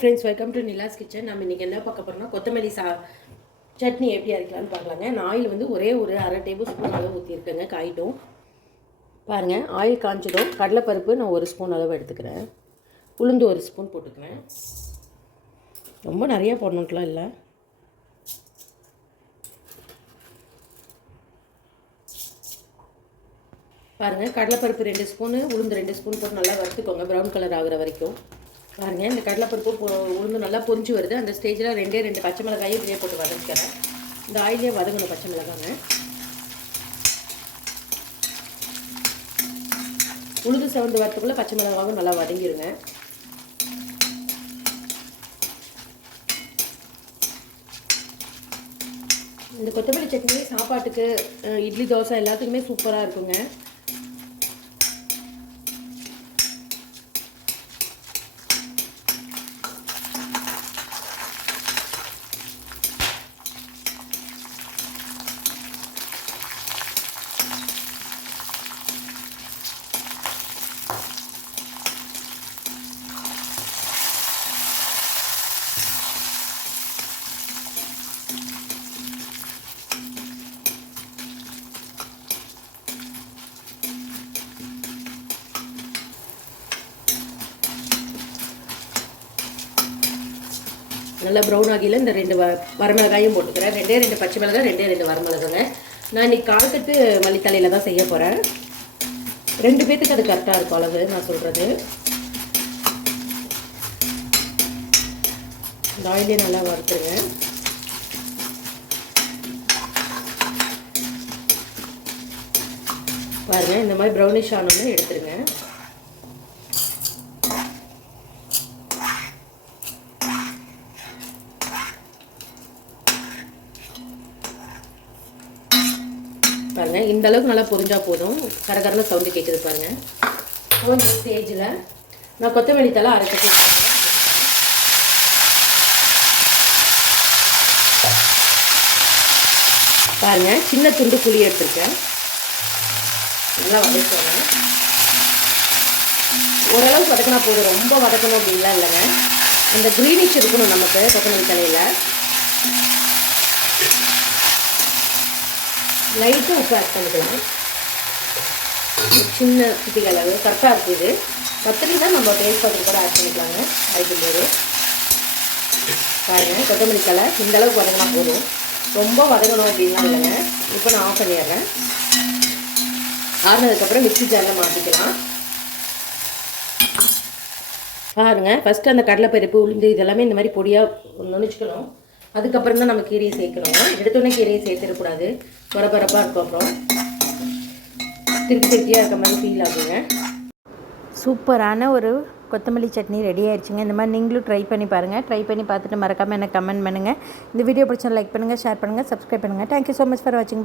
Friends, welcome to Nila's kitchen. நம்ம இன்றைக்கி என்ன பார்க்க போகிறோம்னா கொத்தமல்லி சட்னி எப்படி அரைக்கலாம்னு பார்க்கலாங்க. நான் ஆயில் வந்து ஒரே ஒரு அரை டேபிள் ஸ்பூன் அளவு ஊற்றிருக்கேங்க. காயிட்டும் பாருங்கள். ஆயில் காய்ச்சதும் கடலைப்பருப்பு நான் 1 ஸ்பூன் அளவு எடுத்துக்கிறேன். உளுந்து 1 ஸ்பூன் போட்டுக்கிறேன். ரொம்ப நிறையா போடணுன்ட்டுலாம் இல்லை. பாருங்கள், கடலைப்பருப்பு 2 ஸ்பூனு, உளுந்து 2 ஸ்பூன் போட்டு நல்லா வறுத்துக்கோங்க ப்ரௌன் கலர் ஆகிற வரைக்கும். பாருங்கள், இந்த கடலைப்பருப்பு உளுந்து நல்லா பொரிஞ்சு வருது. அந்த ஸ்டேஜில் 2 பச்சை மிளகாயும் இப்படியே போட்டு வதக்கிறேன். இந்த ஆயிலே வதங்கணும் பச்சை மிளகாங்க. உளுந்து செவந்து வரத்துக்குள்ளே பச்சை மிளகாவும் நல்லா வதங்கிடுங்க. இந்த கொத்தமல்லி சட்னி சாப்பாட்டுக்கு, இட்லி, தோசை எல்லாத்துக்குமே சூப்பராக இருக்குங்க. நல்லா ப்ரௌன் ஆகியில் இந்த 2 வரமிளகாயும் போட்டுக்கிறேன். 2 பச்சை மிளகாய், 2 வரமிளகாங்க. நான் இன்றைக்கி காலத்துக்கு மல்லித்தலையில் தான் செய்ய போகிறேன். 2 பேத்துக்கு அது கரெக்டாக இருக்கும் அளவு நான் சொல்கிறது. இந்த ஆயிலே நல்லா வறுத்துருங்க. பாருங்கள், இந்த மாதிரி ப்ரௌனிஷ் ஆனோன்னு எடுத்துருங்க. பாருங்கள், இந்த அளவுக்கு நல்லா பொரிஞ்சால் போதும். கரகரன்னு சவுண்டு கேட்குது பாருங்கள். இந்த ஸ்டேஜில் நான் கொத்தமல்லி தலை அரைச்சி பாருங்கள். சின்ன துண்டு புளி எடுத்துருக்கேன். நல்லா வதக்குவாங்க. ஓரளவுக்கு வதக்கினா போதும், ரொம்ப வதக்கணும் அப்படின்லாம் இல்லைங்க. அந்த க்ரீனிஷ் இருக்கணும் நமக்கு கொத்தமல்லி தலையில். லைட்டாக உப்பு ஆட் பண்ணிக்கலாம். சின்ன சிட்டிகள் அளவு கரெக்டாக இருக்குது. கத்திரி தான் நம்ம டேஸ்ட் பார்த்து கூட ஆட் பண்ணிக்கலாங்க அரைக்கும்போது. பாருங்கள், கொத்தமல்லி தலை இந்த அளவுக்கு வதங்கினா போதும், ரொம்ப வதங்கணும் அப்படின்லாம் இல்லைங்க. இப்போ நான் ஆஃப் பண்ணிடுறேன். ஆறுனதுக்கப்புறம் மிக்ஸி ஜாரில் மாற்றிக்கலாம். பாருங்கள், ஃபஸ்ட்டு அந்த கடலைப்பருப்பு, உளுந்து இதெல்லாமே இந்த மாதிரி பொடியாக நுணுச்சிக்கணும். அதுக்கப்புறம் தான் நம்ம கீரையை சேர்க்கணும். எடுத்தோடனே கீரையை சேர்த்துடக்கூடாது, பரபரப்பாக இருக்கும். அப்புறம் திருப்தியாக இருக்க மாதிரி ஃபீல் ஆகுங்க. சூப்பரான ஒரு கொத்தமல்லி சட்னி ரெடி ஆயிடுச்சுங்க. இந்த மாதிரி நீங்களும் ட்ரை பண்ணி பாருங்கள். ட்ரை பண்ணி பார்த்துட்டு மறக்காமல் எனக்கு கமெண்ட் பண்ணுங்கள். இந்த வீடியோ பிடிச்சா லைக் பண்ணுங்கள், ஷேர் பண்ணுங்கள், சப்ஸ்கிரைப் பண்ணுங்கள். தேங்க்யூ ஸோ மச் ஃபார் வாட்சிங்.